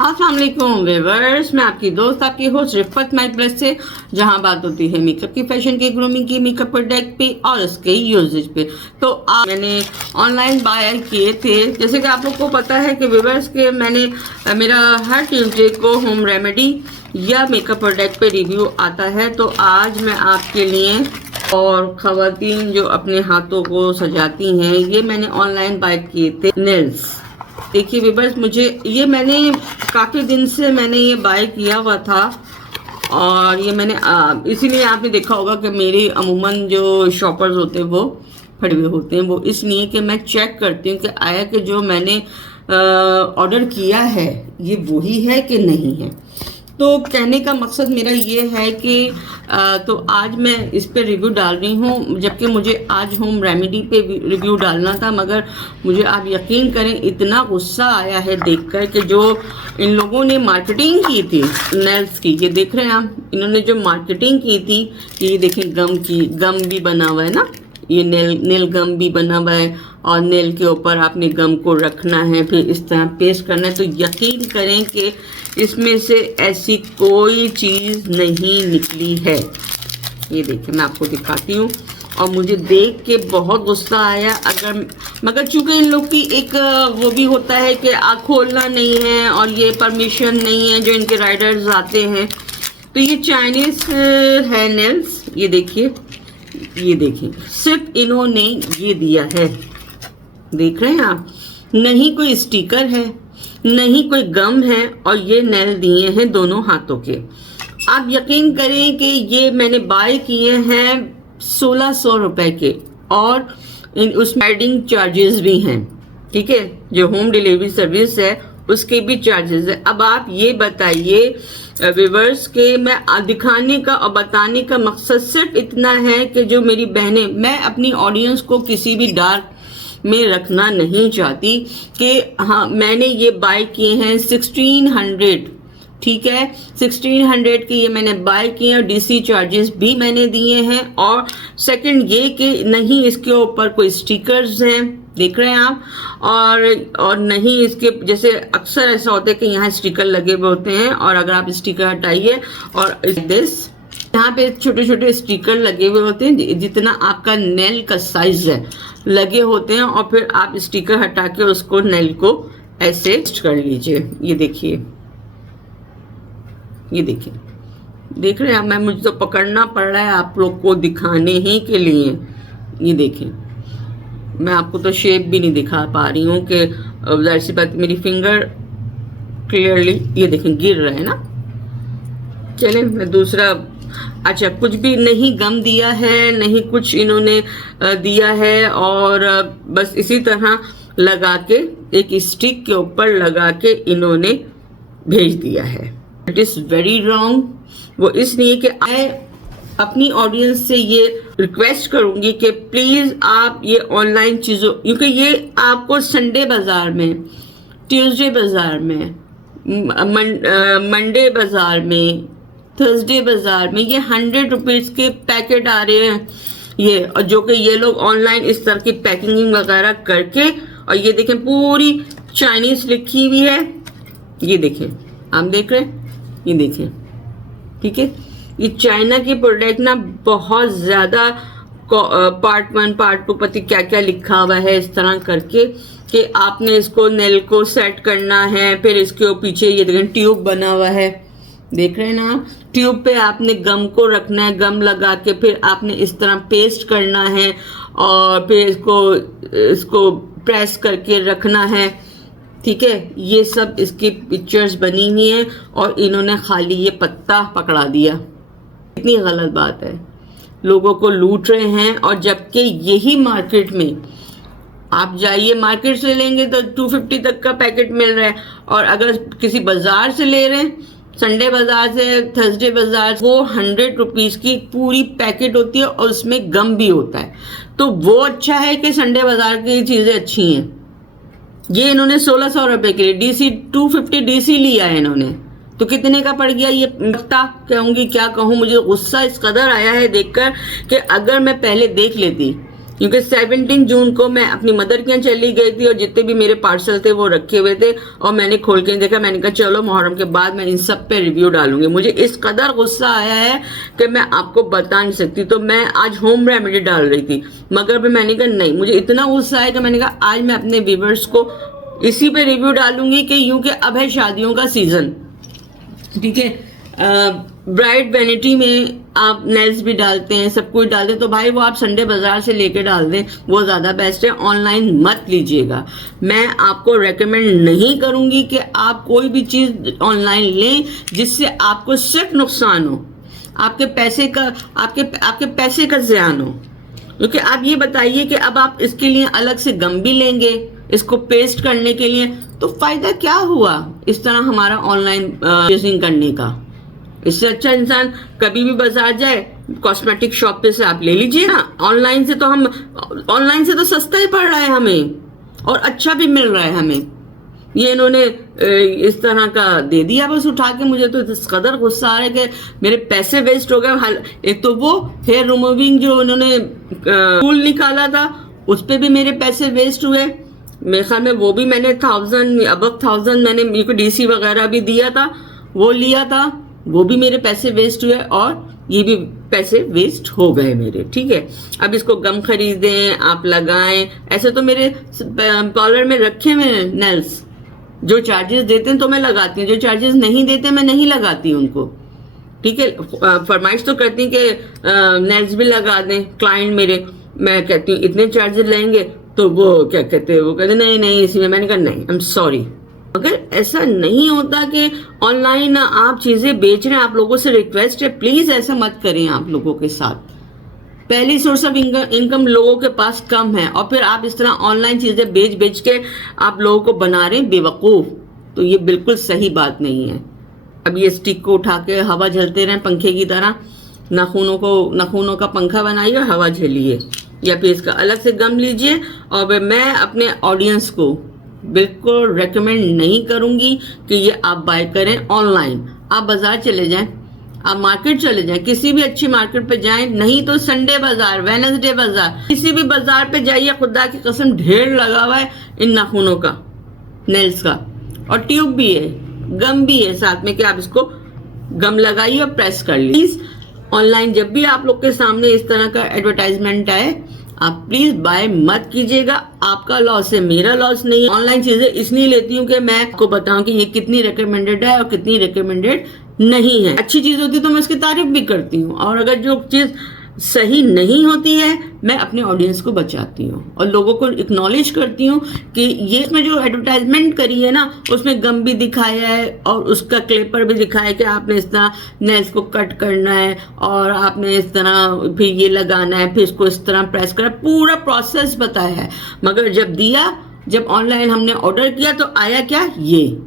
अस्सलाम वालेकुम व्यूअर्स, मैं आपकी दोस्त आपकी होस्ट रिफत माई प्लस से, जहां बात होती है मेकअप की, फैशन की, ग्रूमिंग की, मेकअप प्रोडक्ट पे और उसके यूजेज पे। तो आज मैंने ऑनलाइन बाय किए थे। जैसे कि आप लोग को पता है कि व्यूअर्स के मेरा हर ट्यूसडे को होम रेमेडी या मेकअप प्रोडक्ट पे रिव्यू आता है। तो आज मैं आपके लिए और ख़वातीन जो अपने हाथों को सजाती हैं, ये मैंने ऑनलाइन बाय किए थे नेल्स। देखिए व्यूअर्स, मुझे ये मैंने काफ़ी दिन से मैंने ये बाय किया हुआ था और ये मैंने इसीलिए आपने देखा होगा कि मेरे अमूमन जो शॉपर्स होते हैं वो फटे हुए होते हैं। वो इसलिए कि मैं चेक करती हूँ कि आया कि जो मैंने ऑर्डर किया है ये वही है कि नहीं है। तो कहने का मकसद मेरा ये है कि तो आज मैं इस पे रिव्यू डाल रही हूँ, जबकि मुझे आज होम रेमेडी पे रिव्यू डालना था, मगर मुझे आप यकीन करें इतना गुस्सा आया है देखकर कि जो इन लोगों ने मार्केटिंग की थी नेल्स की, ये देख रहे हैं आप, इन्होंने जो मार्केटिंग की थी, ये देखें गम भी बना हुआ है ना, ये नेल गम भी बना हुआ है और नेल के ऊपर आपने गम को रखना है, फिर इस तरह पेस्ट करना है। तो यकीन करें कि इसमें से ऐसी कोई चीज़ नहीं निकली है। ये देखिए मैं आपको दिखाती हूँ और मुझे देख के बहुत गुस्सा आया। मगर चूंकि इन लोग की एक वो भी होता है कि आँख खोलना नहीं है और ये परमिशन नहीं है जो इनके राइडर्स आते हैं। तो ये चाइनीज़ है नेल्स, ये देखिए, ये देखिए, सिर्फ इन्होंने ये दिया है, देख रहे हैं आप, नहीं कोई स्टिकर है, नहीं कोई गम है, और ये नेल दिए हैं दोनों हाथों के। आप यकीन करें कि ये मैंने बाय किए हैं 1600 रुपए के और उसमें एडिंग चार्जेस भी हैं, ठीक है, जो होम डिलीवरी सर्विस है उसके भी चार्जेस है। अब आप ये बताइए व्यूअर्स के मैं दिखाने का और बताने का मकसद सिर्फ इतना है कि जो मेरी बहनें, मैं अपनी ऑडियंस को किसी भी डार्क में रखना नहीं चाहती कि हाँ मैंने ये बाय किए हैं 1600, ठीक है, 1600 के ये मैंने बाय किए और डीसी चार्जेस भी मैंने दिए हैं। और सेकंड ये कि नहीं इसके ऊपर कोई स्टिकर्स हैं, देख रहे हैं आप, और नहीं इसके, जैसे अक्सर ऐसा होता है कि यहाँ स्टिकर लगे हुए होते हैं और अगर आप स्टिकर हटाइए और दिस यहाँ पे छोटे छोटे स्टिकर लगे हुए होते हैं जितना आपका नेल का साइज है लगे होते हैं, और फिर आप स्टिकर हटा के उसको नेल को ऐसे कर लीजिए। ये देखिए, ये देखिए, देख रहे हैं, मैं मुझे तो पकड़ना पड़ रहा है आप लोग को दिखाने ही के लिए। ये देखिए, मैं आपको तो शेप भी नहीं दिखा पा रही हूँ कि जाहिर सी बात मेरी फिंगर क्लियरली, ये देखें गिर रहा है ना। चले मैं दूसरा, अच्छा कुछ भी नहीं गम दिया है, नहीं कुछ इन्होंने दिया है, और बस इसी तरह लगा के एक स्टिक के ऊपर लगा के इन्होंने भेज दिया है। It is very wrong. वो इसलिए कि मैं अपनी ऑडियंस से ये रिक्वेस्ट करूंगी कि प्लीज़ आप ये ऑनलाइन चीज़ों, क्योंकि ये आपको संडे बाज़ार में, ट्यूसडे बाज़ार में, मंडे बाज़ार में, थर्सडे बाज़ार में ये 100 रुपीज़ के पैकेट आ रहे हैं ये, और जो कि ये लोग ऑनलाइन इस तरह की पैकिंग वगैरह करके, और ये देखें पूरी चाइनीज़ लिखी हुई है, ये देखें, आप देख रहे हैं, ये देखें, ठीक है। ये चाइना के प्रोडक्ट ना बहुत ज़्यादा पार्ट 1 पार्ट 2 पति क्या क्या लिखा हुआ है इस तरह करके कि आपने इसको नेल को सेट करना है, फिर इसके पीछे ये देखें ट्यूब बना हुआ है, देख रहे हैं ना, ट्यूब पे आपने गम को रखना है, गम लगा के फिर आपने इस तरह पेस्ट करना है और फिर इसको प्रेस करके रखना है, ठीक है। ये सब इसकी पिक्चर्स बनी हुई हैं और इन्होंने खाली ये पत्ता पकड़ा दिया। कितनी गलत बात है, लोगों को लूट रहे हैं। और जबकि यही मार्केट में आप जाइए, मार्केट से लेंगे तो 250 तक का पैकेट मिल रहा है, और अगर किसी बाज़ार से ले रहे हैं, संडे बाज़ार से, थर्सडे बाज़ार, वो 100 रुपीज़ की पूरी पैकेट होती है और उसमें गम भी होता है। तो वो अच्छा है कि संडे बाज़ार की चीज़ें अच्छी हैं। ये इन्होंने 1600 रुपये के लिए डीसी 250 डीसी लिया है इन्होंने, तो कितने का पड़ गया ये पता, कहूँगी क्या कहूँ, मुझे गुस्सा इस कदर आया है देखकर कि अगर मैं पहले देख लेती क्योंकि 17 जून को मैं अपनी मदर के यहाँ चली गई थी और जितने भी मेरे पार्सल थे वो रखे हुए थे और मैंने खोल के देखा। मैंने कहा चलो मुहर्रम के बाद मैं इन सब पे रिव्यू डालूंगी। मुझे इस कदर गुस्सा आया है कि मैं आपको बता नहीं सकती। तो मैं आज होम रेमेडी डाल रही थी, मगर फिर मैंने कहा नहीं, मुझे इतना गुस्सा आया कि मैंने कहा आज मैं अपने व्यूअर्स को इसी पे रिव्यू डालूंगी कि यूं कि अब है शादियों का सीजन, ठीक है। ब्राइड वैनिटी में आप नेल्स भी डालते हैं, सब कुछ डालते हैं, तो भाई वो आप संडे बाजार से लेके डाल दें, वो ज़्यादा बेस्ट है। ऑनलाइन मत लीजिएगा। मैं आपको रेकमेंड नहीं करूंगी कि आप कोई भी चीज़ ऑनलाइन लें जिससे आपको सिर्फ नुकसान हो, आपके पैसे का ज़ियान हो। क्योंकि आप ये बताइए कि अब आप इसके लिए अलग से गम भी लेंगे इसको पेस्ट करने के लिए, तो फायदा क्या हुआ इस तरह हमारा ऑनलाइन परचेसिंग करने का। इससे अच्छा इंसान कभी भी बाजार जाए, कॉस्मेटिक शॉप पे से आप ले लीजिए ना। ऑनलाइन से तो सस्ता ही पड़ रहा है हमें और अच्छा भी मिल रहा है हमें। ये इन्होंने इस तरह का दे दिया बस उठा के। मुझे तो इस कदर गुस्सा आ रहा है कि मेरे पैसे वेस्ट हो गए। एक तो वो हेयर रिमूविंग जो इन्होंने टूल निकाला था उस पे भी मेरे पैसे वेस्ट हुए। मेरे ख्याल में वो भी मैंने अबव 1000 मैंने डीसी वगैरह भी दिया था, वो लिया था, वो भी मेरे पैसे वेस्ट हुए और ये भी पैसे वेस्ट हो गए मेरे, ठीक है। अब इसको गम खरीदें, आप लगाएं। ऐसे तो मेरे पार्लर में रखे हुए नेल्स, जो चार्जेस देते हैं तो मैं लगाती हूँ, जो चार्जेस नहीं देते मैं नहीं लगाती उनको, ठीक है। फरमाइश तो करती हैं कि नेल्स भी लगा दें क्लाइंट मेरे। मैं कहती हूँ इतने चार्जेस लेंगे, तो वो क्या कहते हैं, वो कहते नहीं इसी में। मैंने कहा नहीं, आई एम सॉरी। अगर ऐसा नहीं होता कि ऑनलाइन आप चीजें बेच रहे हैं, आप लोगों से रिक्वेस्ट है प्लीज ऐसा मत करें आप लोगों के साथ। पहली सोर्स ऑफ इनकम लोगों के पास कम है और फिर आप इस तरह ऑनलाइन चीजें बेच के आप लोगों को बना रहे हैं बेवकूफ, तो ये बिल्कुल सही बात नहीं है। अब ये स्टिक को उठा के हवा झलते रहें पंखे की तरह, नाखूनों का पंखा बनाइए और हवा झेलिए, या फिर इसका अलग से गम लीजिए। और मैं अपने ऑडियंस को बिल्कुल रेकमेंड नहीं करूंगी कि ये आप बाय करें ऑनलाइन। आप बाजार चले जाएं, आप मार्केट चले जाएं, किसी भी अच्छी मार्केट पे जाएं, नहीं तो संडे बाजार, वेडनेसडे बाजार, किसी भी बाजार पे जाइए। खुदा की कसम ढेर लगा हुआ है इन नाखूनों का, नेल्स का, और ट्यूब भी है, गम भी है साथ में कि आप इसको गम लगाइए और प्रेस कर लीजिए। प्लीज ऑनलाइन जब भी आप लोग के सामने इस तरह का एडवर्टाइजमेंट आए, आप प्लीज बाय मत कीजिएगा। आपका लॉस है, मेरा लॉस नहीं है। ऑनलाइन चीजें इसलिए लेती हूँ कि मैं आपको बताऊं कि ये कितनी रिकमेंडेड है और कितनी रिकमेंडेड नहीं है। अच्छी चीज होती है तो मैं उसकी तारीफ भी करती हूँ, और अगर जो चीज सही नहीं होती है मैं अपने ऑडियंस को बचाती हूँ और लोगों को एक्नॉलेज करती हूँ कि ये इसमें जो एडवर्टाइजमेंट करी है ना, उसमें गम भी दिखाया है और उसका क्लेपर भी दिखाया है कि आपने इस तरह नेल्स को कट करना है और आपने इस तरह फिर ये लगाना है, फिर इसको इस तरह प्रेस करना, पूरा प्रोसेस बताया है। मगर जब ऑनलाइन हमने ऑर्डर किया तो आया क्या, ये।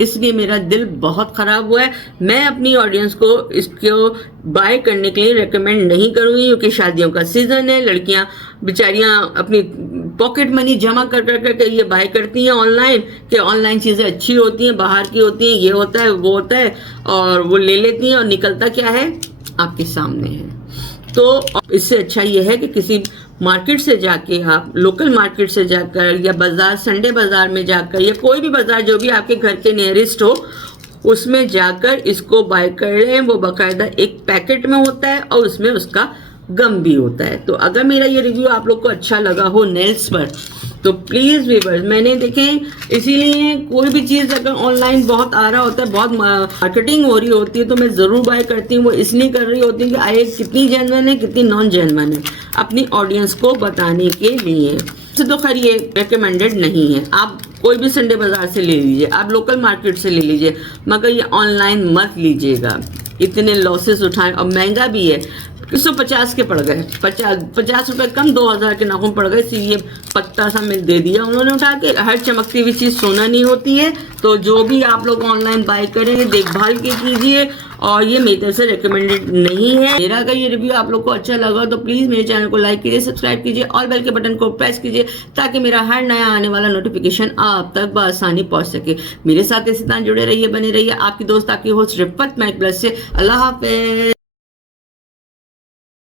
इसलिए मेरा दिल बहुत ख़राब हुआ है। मैं अपनी ऑडियंस को इसको बाय करने के लिए रेकमेंड नहीं करूँगी, क्योंकि शादियों का सीज़न है। लड़कियां बेचारियां अपनी पॉकेट मनी जमा कर कर ये बाय करती हैं ऑनलाइन, कि ऑनलाइन चीज़ें अच्छी होती हैं, बाहर की होती हैं, ये होता है वो होता है, और वो ले लेती हैं और निकलता क्या है आपके सामने है। तो इससे अच्छा ये है कि किसी मार्केट से जाके, आप लोकल मार्केट से जाकर या बाजार, संडे बाजार में जाकर, या कोई भी बाजार जो भी आपके घर के नियरेस्ट हो, उसमें जाकर इसको बाय कर लें। वो बाकायदा एक पैकेट में होता है और उसमें उसका गम भी होता है। तो अगर मेरा ये रिव्यू आप लोग को अच्छा लगा हो नेल्स पर, तो प्लीज़ व्यूअर्स, मैंने देखें इसीलिए कोई भी चीज़ अगर ऑनलाइन बहुत आ रहा होता है, बहुत मार्केटिंग हो रही होती है, तो मैं ज़रूर बाय करती हूँ। वो इसलिए कर रही होती हूँ कि आए कितनी जेन्युइन है, कितनी नॉन जेन्युइन है, अपनी ऑडियंस को बताने के लिए। तो खैर ये रिकमेंडेड नहीं है। आप कोई भी संडे बाजार से ले लीजिए, आप लोकल मार्केट से ले लीजिए, मगर ये ऑनलाइन मत लीजिएगा। इतने लॉसेस उठाएं, और महंगा भी है। 150 के पड़ गए, 50 रुपए कम 2000 के नाखून पड़ गए। ये पत्ता सा मिल दे दिया उन्होंने उठा के। हर चमकती हुई चीज़ सोना नहीं होती है। तो जो भी आप लोग ऑनलाइन बाय करेंगे देखभाल के कीजिए, और ये मेरी तरफ से रिकमेंडेड नहीं है। मेरा अगर ये रिव्यू आप लोग को अच्छा लगा तो प्लीज़ मेरे चैनल को लाइक कीजिए, सब्सक्राइब कीजिए, और बेल के बटन को प्रेस कीजिए, ताकि मेरा हर नया आने वाला नोटिफिकेशन आप तक बआसानी पहुंच सके। मेरे साथ इसी तरह जुड़े रहिए, बने रहिए। आपकी दोस्त, आपकी होस्ट रिफत माइक प्लस से। अल्लाह हाफिज।